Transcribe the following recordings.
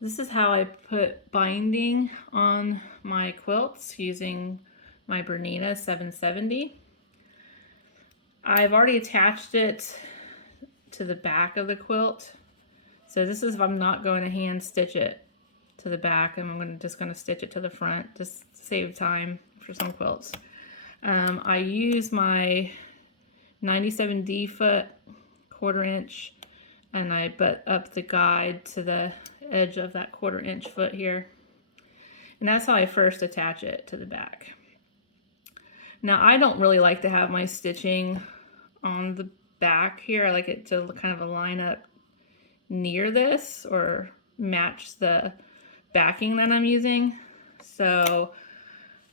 This is how I put binding on my quilts using my Bernina 770. I've already attached it to the back of the quilt. So this is if I'm not going to hand stitch it to the back, and I'm just going to stitch it to the front, just to save time for some quilts. I use my 97D foot 1/4 inch, and I butt up the guide to the edge of that 1/4 inch foot here. And that's how I first attach it to the back. Now I don't really like to have my stitching on the back here. I like it to kind of line up near this or match the backing that I'm using. So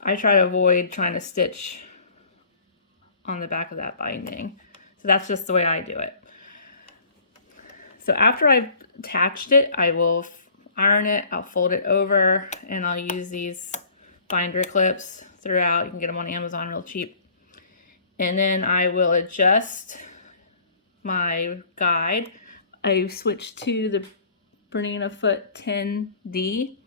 I try to avoid trying to stitch on the back of that binding. So that's just the way I do it. So after I've attached it, I will iron it, I'll fold it over, and I'll use these binder clips throughout. You can get them on Amazon real cheap. And then I will adjust my guide. I switch to the Bernina foot 10D,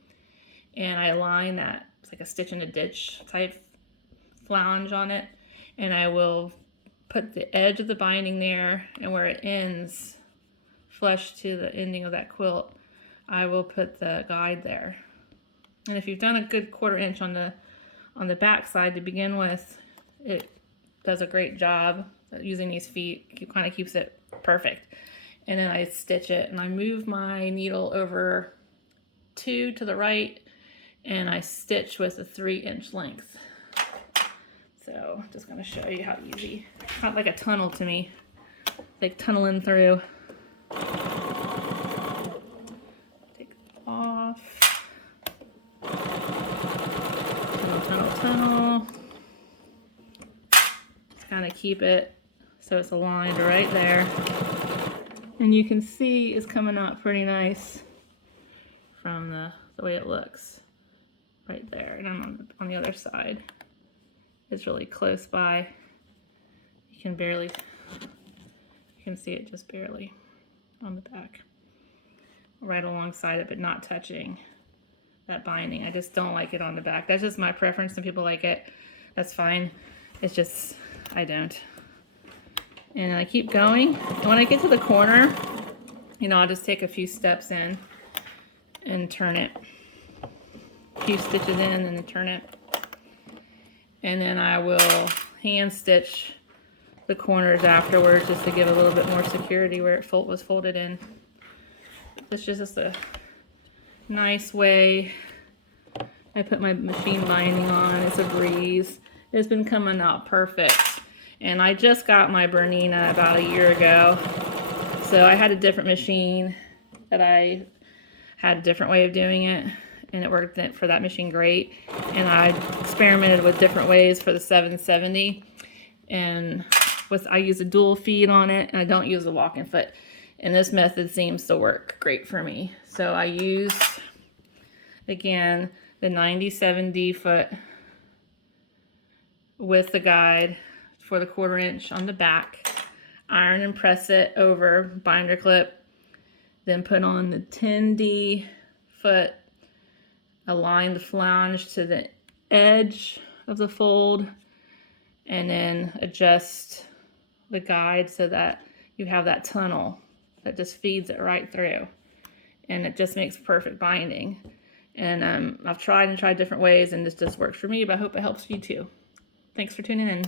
and I line that, it's like a stitch in a ditch type flange on it, and I will put the edge of the binding there, and where it ends flush to the ending of that quilt, I will put the guide there. And if you've done a good 1/4 inch on the back side to begin with, it does a great job using these feet. It kind of keeps it perfect. And then I stitch it, and I move my needle over 2 to the right, and I stitch with a 3-inch length. So just going to show you how easy. Kind of like a tunnel to me, like tunneling through. Take it off. Tunnel, tunnel, tunnel. Just kind of keep it so it's aligned right there. And you can see it's coming out pretty nice from the way it looks right there. And I'm on the other side. It's really close by. You can see it just barely on the back. Right alongside it, but not touching that binding. I just don't like it on the back. That's just my preference. Some people like it. That's fine. It's just, I don't. And I keep going. And when I get to the corner, I'll just take a few steps in and turn it. A few stitches in and then turn it. And then I will hand stitch the corners afterwards just to give a little bit more security where it was folded in. It's just a nice way. I put my machine binding on. It's a breeze. It's been coming out perfect. And I just got my Bernina about a year ago. So I had a different machine that I had a different way of doing it, and it worked for that machine great. And I experimented with different ways for the 770, and I use a dual feed on it, and I don't use a walking foot. And this method seems to work great for me. So I used, again, the 97D foot with the guide for the 1/4 inch on the back, iron and press it over binder clip, then put on the 10D foot, align the flange to the edge of the fold, and then adjust the guide so that you have that tunnel that just feeds it right through, and it just makes perfect binding. And I've tried different ways, and this just works for me, but I hope it helps you too. Thanks for tuning in.